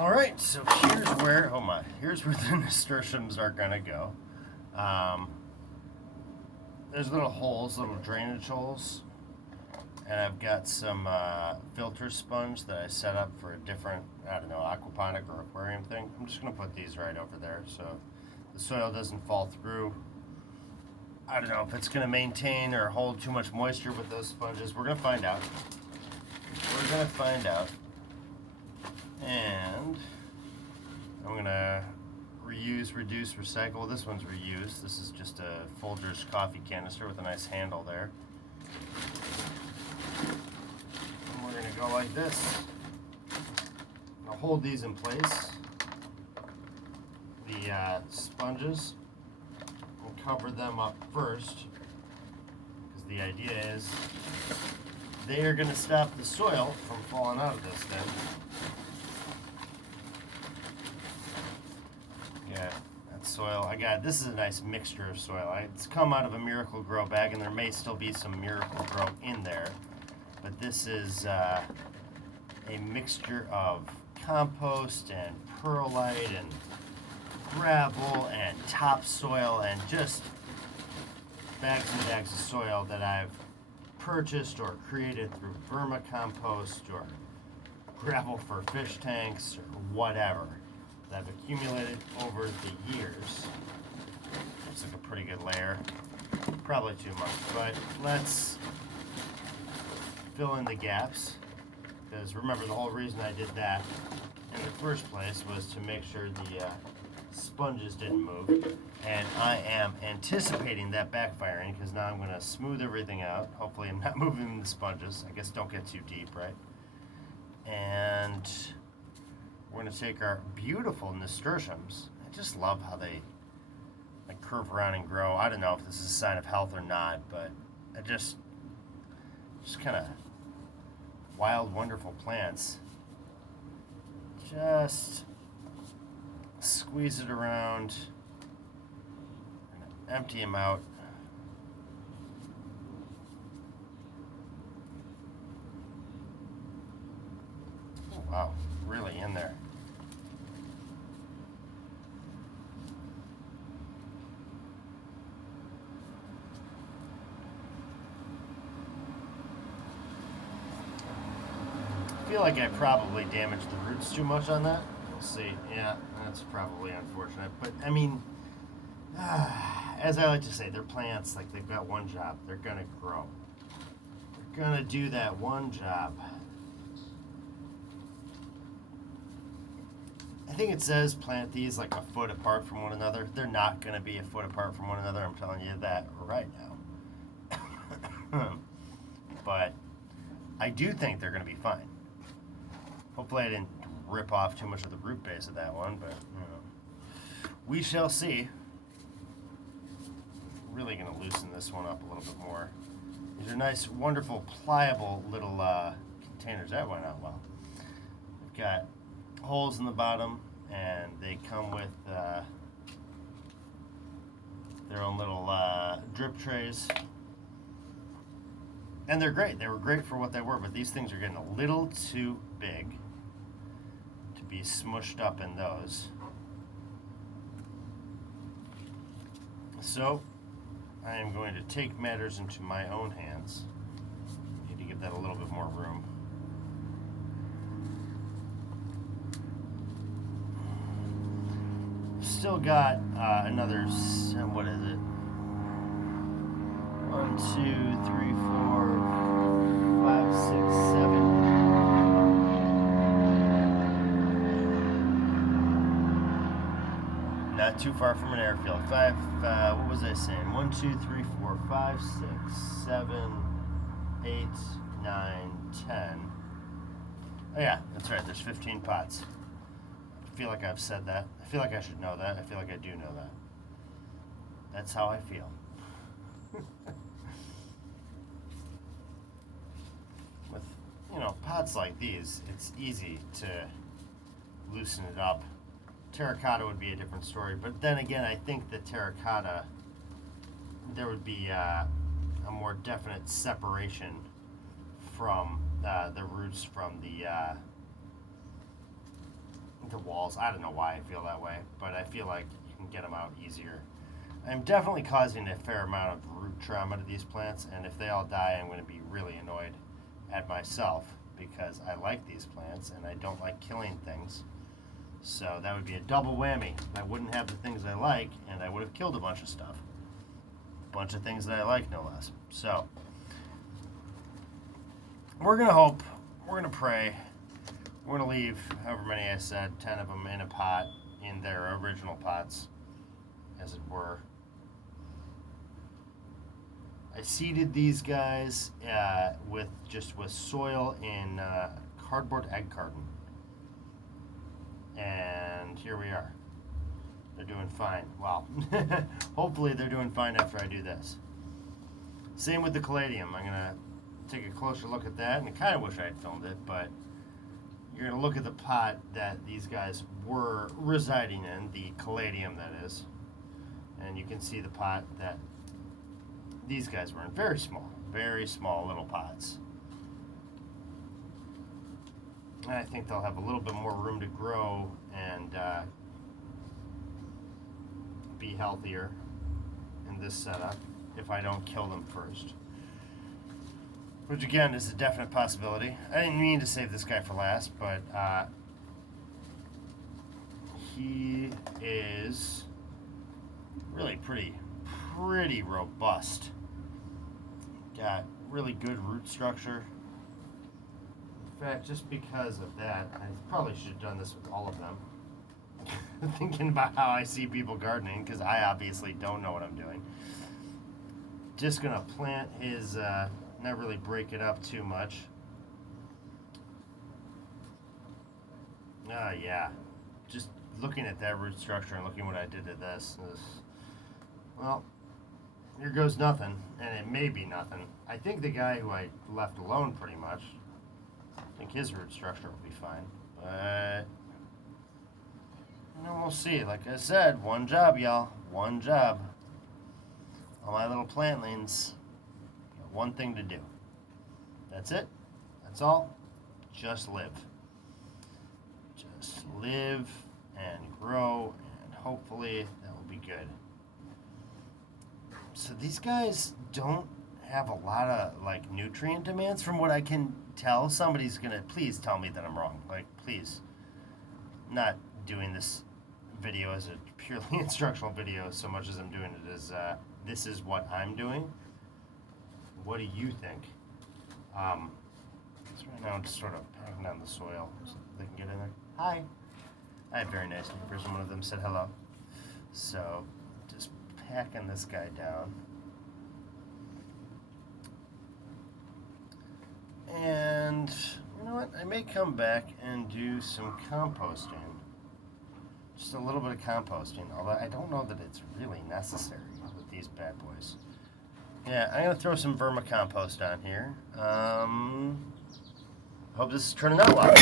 All right, so here's where the nasturtiums are gonna go. Um, there's little holes, little drainage holes, and I've got some filter sponge that I set up for a different, I don't know, aquaponic or aquarium thing. I'm just gonna put these right over there so the soil doesn't fall through. I don't know if it's gonna maintain or hold too much moisture with those sponges. We're gonna find out. And I'm gonna reuse, reduce, recycle. This one's reused. This is just a Folgers coffee canister with a nice handle there. And we're gonna go like this. I'll hold these in place. The sponges, we'll cover them up first, because the idea is they are gonna stop the soil from falling out of this thing. Yeah, that soil. This is a nice mixture of soil. It's come out of a Miracle Grow bag, and there may still be some Miracle Grow in there. But this is a mixture of compost and perlite and gravel and topsoil and just bags and bags of soil that I've purchased or created through vermicompost or gravel for fish tanks or whatever that I've accumulated over the years. Looks like a pretty good layer. Probably too much, but let's fill in the gaps. Because remember, the whole reason I did that in the first place was to make sure the sponges didn't move. And I am anticipating that backfiring because now I'm going to smooth everything out. Hopefully I'm not moving the sponges. I guess don't get too deep, right? And we're going to take our beautiful nasturtiums. I just love how they curve around and grow. I don't know if this is a sign of health or not, but I just kind of wild, wonderful plants. Just squeeze it around, empty them out. Oh, wow, really in there. I feel like I probably damaged the roots too much on that. We'll see. Yeah, that's probably unfortunate. But I mean, as I like to say, they're plants. Like, they've got one job. They're gonna grow. They're gonna do that one job. I think it says plant these like a foot apart from one another. They're not gonna be a foot apart from one another. I'm telling you that right now. But I do think they're gonna be fine. Hopefully I didn't rip off too much of the root base of that one, but we shall see. Really going to loosen this one up a little bit more. These are nice, wonderful, pliable little containers. That went out well. They've got holes in the bottom, and they come with their own little drip trays. And they're great. They were great for what they were, but these things are getting a little too big to be smushed up in those. So I am going to take matters into my own hands. Need to give that a little bit more room. Still got another, what is it? 1, 2, 3, 4, 5, 6, 7. Not too far from an airfield. What was I saying? 1, 2, 3, 4, 5, 6, 7, 8, 9, 10. Oh yeah, that's right. There's 15 pots. I feel like I've said that. I feel like I should know that. I feel like I do know that. That's how I feel. With, pots like these, it's easy to loosen it up. Terracotta would be a different story, but then again, I think the terracotta, there would be a more definite separation from the roots from the the walls. I don't know why I feel that way, but I feel like you can get them out easier. I'm definitely causing a fair amount of root trauma to these plants, and if they all die, I'm going to be really annoyed at myself because I like these plants and I don't like killing things. So that would be a double whammy. I wouldn't have the things I like, and I would have killed a bunch of stuff. A bunch of things that I like, no less. So we're going to hope, we're going to pray, we're going to leave however many I said, 10 of them in a pot, in their original pots, as it were. I seeded these guys with soil in cardboard egg carton, and here we are. They're doing fine. Well, hopefully they're doing fine after I do this. Same with the caladium. I'm gonna take a closer look at that, and I kind of wish I had filmed it, but you're gonna look at the pot that these guys were residing in, the caladium that is, and you can see the pot that these guys were in. Very small little pots. And I think they'll have a little bit more room to grow and be healthier in this setup if I don't kill them first. Which again is a definite possibility. I didn't mean to save this guy for last, but he is really pretty robust. Got really good root structure. In fact, just because of that, I probably should have done this with all of them. Thinking about how I see people gardening, because I obviously don't know what I'm doing. Just gonna plant his, not really break it up too much. Yeah. Just looking at that root structure and looking what I did to this is, well, here goes nothing, and it may be nothing. I think the guy who I left alone pretty much, I think his root structure will be fine. But, we'll see. Like I said, one job, y'all. One job. All my little plantlings, got one thing to do. That's it. That's all. Just live. Just live and grow, and hopefully that will be good. So these guys don't have a lot of nutrient demands from what I can tell. Somebody's gonna please tell me that I'm wrong. Please. Not doing this video as a purely instructional video so much as I'm doing it as this is what I'm doing. What do you think? So right now I'm just sort of packing down the soil so they can get in there. Hi. I have very nice neighbors, and one of them said hello. So just packing this guy down. And you know what? I may come back and do some composting. Just a little bit of composting, although I don't know that it's really necessary with these bad boys. Yeah, I'm going to throw some vermicompost on here. Hope this is turning out well.